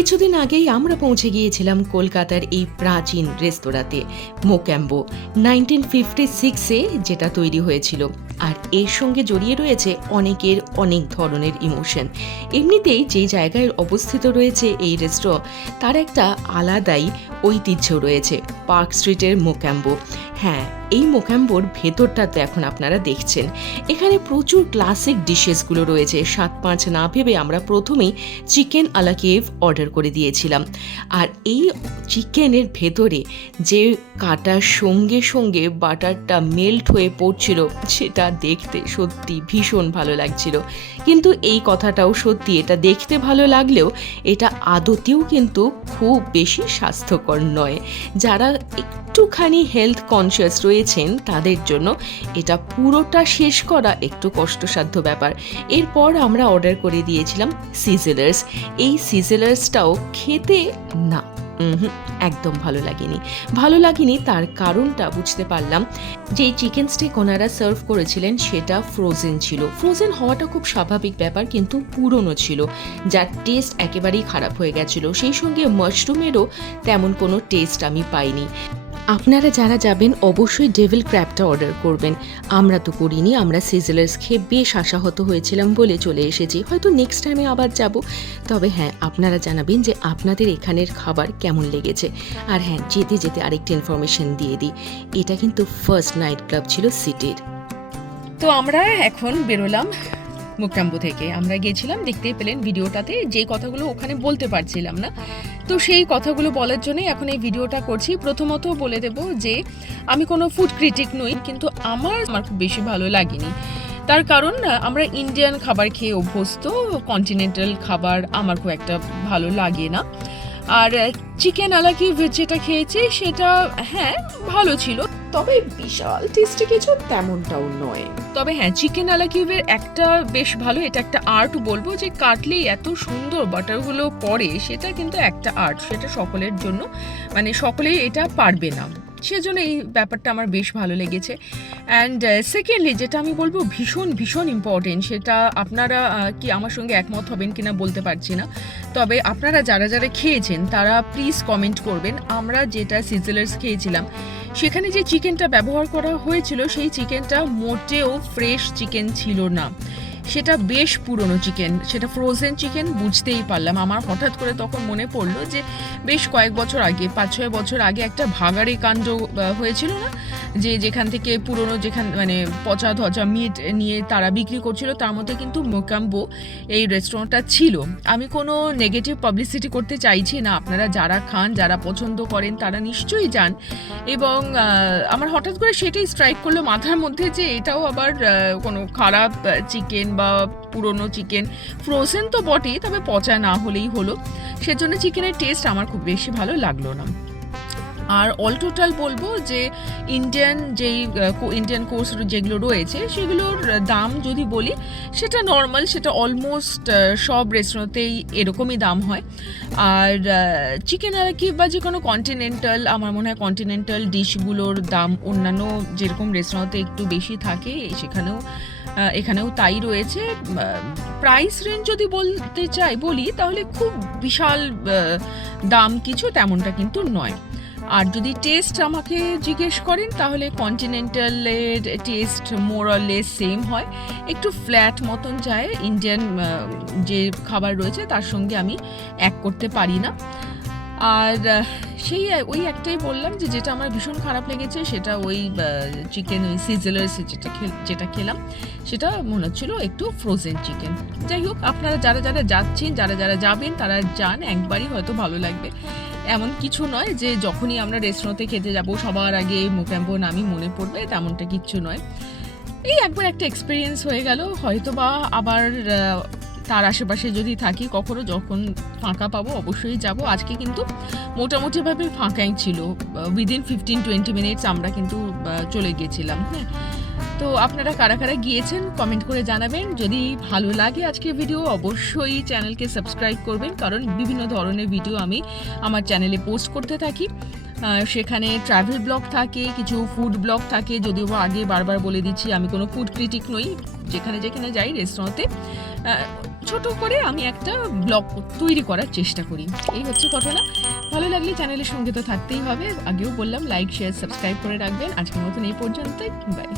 কিছুদিন আগেই আমরা পৌঁছে গিয়েছিলাম কলকাতার এই প্রাচীন রেস্তোরাঁতে, মোক্যাম্বো। নাইনটিন ফিফটি সিক্সে যেটা তৈরি হয়েছিল। আর এর সঙ্গে জড়িয়ে রয়েছে অনেকের অনেক ধরনের ইমোশন। এমনিতেই যে জায়গায় অবস্থিত রয়েছে এই রেস্টুরেন্ট তার একটা আলাদাই ঐতিহ্য রয়েছে, পার্ক স্ট্রিটের মোক্যাম্বো। হ্যাঁ এই মোক্যাম্বোর ভেতরটা তো এখন আপনারা দেখছেন। এখানে প্রচুর ক্লাসিক ডিশেসগুলো রয়েছে। সাত পাঁচ না ভেবে আমরা প্রথমেই চিকেন আলা কেভ অর্ডার করে দিয়েছিলাম। আর এই চিকেনের ভেতরে যে কাটার সঙ্গে সঙ্গে বাটারটা মেল্ট হয়ে পড়ছিল, সেটা দেখতে সত্যি ভীষণ ভালো লাগছিল। কিন্তু এই কথাটাও সত্যি, এটা দেখতে ভালো লাগলেও এটা আদতেও কিন্তু খুব বেশি স্বাস্থ্যকর নয়। যারা একটুখানি হেলথ কনসিয়াস রয়েছেন তাদের জন্য। এটা পুরোটা শেষ করা একটু কষ্টসাধ্য ব্যাপার। এরপর আমরা অর্ডার করে দিয়েছিলাম সিজেলার্স এই সিজেলার্সটাও খেতে না একদম ভালো লাগেনি। ভালো লাগেনি তার কারণটা বুঝতে পারলাম। যে চিকেন স্টেক ওনারা সার্ভ করেছিলেন সেটা ফ্রোজেন ছিল। ফ্রোজেন হওয়াটা খুব স্বাভাবিক ব্যাপার কিন্তু পুরনো ছিল। যার টেস্ট একেবারেই খারাপ হয়ে গেছিল। সেই সঙ্গে মাশরুমেরও তেমন কোনো টেস্ট আমি পাইনি। আপনারা যারা যাবেন, অবশ্যই ডেভিল ক্র্যাবটা অর্ডার করবেন। আমরা তো করিনি, আমরা সিজলার্স খেয়ে বেশ আশাহত হয়েছিলাম বলে চলে এসেছি। হয়তো নেক্সট টাইমে আবার যাব। তবে হ্যাঁ আপনারা জানাবেন যে আপনাদের এখানের খাবার কেমন লেগেছে। আর হ্যাঁ যেতে যেতে আরেকটি ইনফরমেশন দিয়ে দিই। এটা কিন্তু ফার্স্ট নাইট ক্লাব ছিল সিটির তো আমরা এখন বেরোলাম মুক্কাম্বু থেকে। আমরা গেছিলাম দেখতেই পেলেন ভিডিওটাতে যে কথাগুলো ওখানে বলতে পারছিলাম না। তো সেই কথাগুলো বলার জন্যই এখন এই ভিডিওটা করছি। প্রথমত বলে দেব যে, আমি কোনো ফুড ক্রিটিক নই, কিন্তু আমার আমার খুব বেশি ভালো লাগেনি। তার কারণ আমরা ইন্ডিয়ান খাবার খেয়ে অভ্যস্ত কন্টিনেন্টাল খাবার আমার খুব একটা ভালো লাগে না। আর চিকেন আলাকি যেটা খেয়েছি, সেটা হ্যাঁ ভালো ছিল। তবে বিশাল টেস্টি কিছু তেমনটাও নয়। তবে হ্যাঁ চিকেন আলা কিউবের একটা বেশ ভালো, এটা একটা আর্ট বলব যে কাটলেই এত সুন্দর বাটারগুলো পরে সেটা কিন্তু একটা আর্ট সেটা সকলের জন্য মানে সকলেই এটা পারবে না। সেজন্য এই ব্যাপারটা আমার বেশ ভালো লেগেছে। অ্যান্ড সেকেন্ডলি যেটা আমি বলব ভীষণ ভীষণ ইম্পর্টেন্ট সেটা আপনারা কি আমার সঙ্গে একমত হবেন কিনা বলতে পারছি না। তবে আপনারা যারা যারা খেয়েছেন, তারা প্লিজ কমেন্ট করবেন। আমরা যেটা সিজলার্স খেয়েছিলাম, সেখানে যে চিকেনটা ব্যবহার করা হয়েছিল, সেই চিকেনটা মোটেও ফ্রেশ চিকেন ছিল না। সেটা বেশ পুরনো চিকেন, সেটা ফ্রোজেন চিকেন বুঝতেই পারলাম। আমার হঠাৎ করে তখন মনে পড়ল যে, বেশ কয়েক বছর আগে, পাঁচ ছয় বছর আগে একটা ভাগাড়ি কাণ্ড হয়েছিল না? যে যেখান থেকে পুরনো যেখান মানে পচা ধচা মিট নিয়ে তারা বিক্রি করছিল, তার মধ্যে কিন্তু মোকাম্বো এই রেস্টুরেন্টটা ছিল। আমি কোনো নেগেটিভ পাবলিসিটি করতে চাইছি না। আপনারা যারা খান, যারা পছন্দ করেন, তারা নিশ্চয়ই যান। এবং আমার হঠাৎ করে সেটাই স্ট্রাইক করল মাথার মধ্যে যে এটাও আবার কোনো খারাপ চিকেন বা পুরনো চিকেন ফ্রোজেন তো বটেই, তবে পচা না হলেই হলো। সেজন্য চিকেনের টেস্ট আমার খুব বেশি ভালো লাগল না। আর অল টোটাল বলব যে ইন্ডিয়ান যেই ইন্ডিয়ান কোর্স যেগুলো রয়েছে, সেগুলোর দাম যদি বলি, সেটা নর্মাল সেটা অলমোস্ট সব রেস্টুরেন্টেই এরকমই দাম হয়। আর চিকেন আর কি বা যে কোনো কন্টিনেন্টাল আমার মনে হয় কন্টিনেন্টাল ডিশগুলোর দাম অন্যান্য যেরকম রেস্টুরেন্টে একটু বেশি থাকে, সেখানেও এখানেও তাই রয়েছে। প্রাইস রেঞ্জ যদি বলতে চাই, বলি, তাহলে খুব বিশাল দাম কিছু তেমনটা কিন্তু নয়। আর যদি টেস্ট আমাকে জিজ্ঞেস করেন, তাহলে কন্টিনেন্টালের টেস্ট মোরলেস সেম হয়। একটু ফ্ল্যাট মতন যায় ইন্ডিয়ান যে খাবার রয়েছে, তার সঙ্গে আমি এক করতে পারি না। আর সেই, ওই একটাই বললাম যে, যেটা আমার ভীষণ খারাপ লেগেছে, সেটা ওই চিকেন ওই সিজলার্স যেটা যেটা খেলাম, সেটা মনে হচ্ছিল একটু ফ্রোজেন চিকেন যাই হোক, আপনারা যারা যারা যাচ্ছেন, যারা যারা যাবেন, তারা যান, একবারই হয়তো ভালো লাগবে। এমন কিছু নয় যে যখনই আমরা রেস্টুরেন্টে খেতে যাব, সবার আগে মোক্যাম্বো নামই মনে পড়বে, তেমনটা কিচ্ছু নয়। এই একবার একটা এক্সপিরিয়েন্স হয়ে গেল হয়তো বা আবার তার আশেপাশে যদি থাকি, কখনো যখন ফাঁকা পাবো অবশ্যই যাব। আজকে কিন্তু মোটামুটিভাবে ফাঁকাই ছিল। উইদিন ফিফটিন টোয়েন্টি মিনিটস আমরা কিন্তু চলে গিয়েছিলাম হ্যাঁ। তো আপনারা কারা কারা গিয়েছেন কমেন্ট করে জানাবেন। যদি ভালো লাগে আজকের ভিডিও অবশ্যই চ্যানেলকে সাবস্ক্রাইব করবেন কারণ বিভিন্ন ধরনের ভিডিও আমি আমার চ্যানেলে পোস্ট করতে থাকি। সেখানে ট্রাভেল ব্লগ থাকে কিছু ফুড ব্লগ থাকে যদিও বা আগে বারবার বলে দিচ্ছি আমি কোনো ফুড ক্রিটিক নই। যেখানে যেখানে যাই আহ, ছোট করে আমি একটা ব্লগ তৈরি করার চেষ্টা করি। এই হচ্ছে ঘটনা। ভালো লাগলে চ্যানেলের সঙ্গে তো থাকতেই হবে। আগেও বললাম লাইক শেয়ার সাবস্ক্রাইব করে রাখবেন। আজকের মতন এই পর্যন্তই। বাই